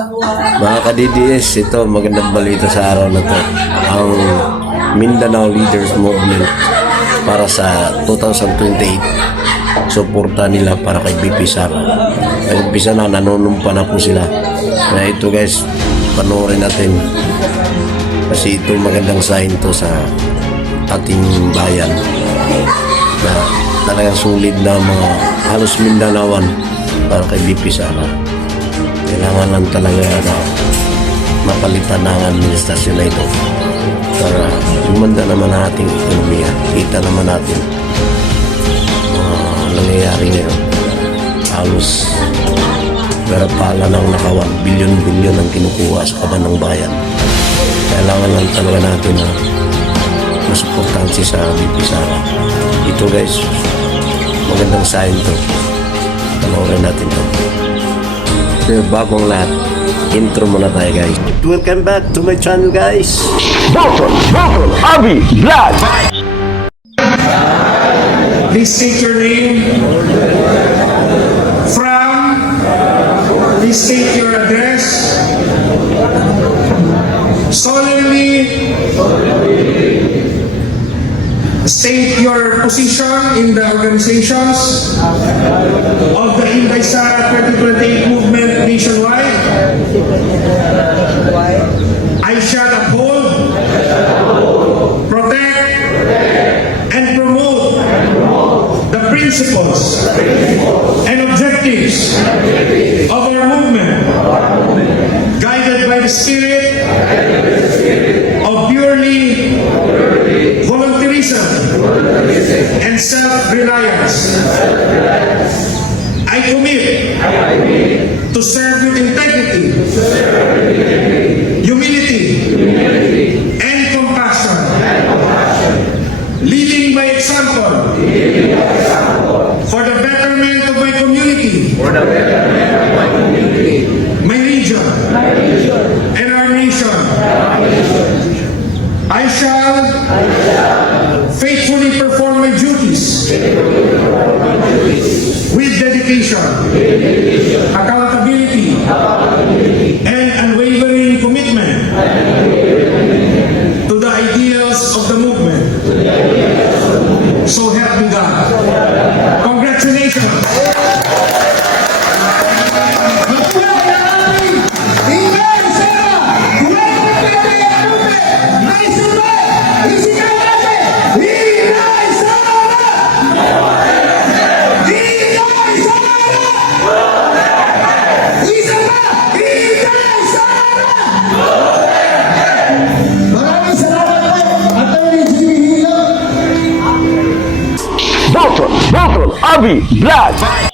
Mga ka-DDS, ito magandang balita sa araw na to. Ang Mindanao Leaders Movement para sa 2028, suporta nila para kay BP Sara. Nag-umpisa na, nanunumpa na po sila. Na ito guys, panoorin natin. Kasi ito magandang sign to sa ating bayan na talagang sulit na mga halos Mindanaoan para kay BP Sara. Kailangan lang talaga na mapalitan ng administrasyon na ito para lumanda naman ang ating ekonomiya. Kita naman natin nangyayari ngayon. Halos garapala ng nakawan, bilyon-bilyon ang kinukuha sa kaban ng bayan. Kailangan lang talaga natin na masuportahan sa BP Sara. Ito guys, magandang sign to. Panoorin natin to. Pero bagong lahat, intro muna tayo guys. Welcome back to my channel guys. Dr. Avi Vlad. Please state your name. Please state your address. Solemnly state your position in the organizations of the Inday Sara 2028 movement nationwide. I shall uphold, protect, and promote the principles and objectives of our movement, guided by the spirit of purely volunteerism and self-reliance. I commit to serve with integrity, humility, and compassion, leading by example for the betterment of my community, my region, and our nation. I shall faithfully perform my duties with dedication, accountability, and unwavering commitment to the ideals of the movement. So help me God. Congratulations! Dr. Avi Vlad.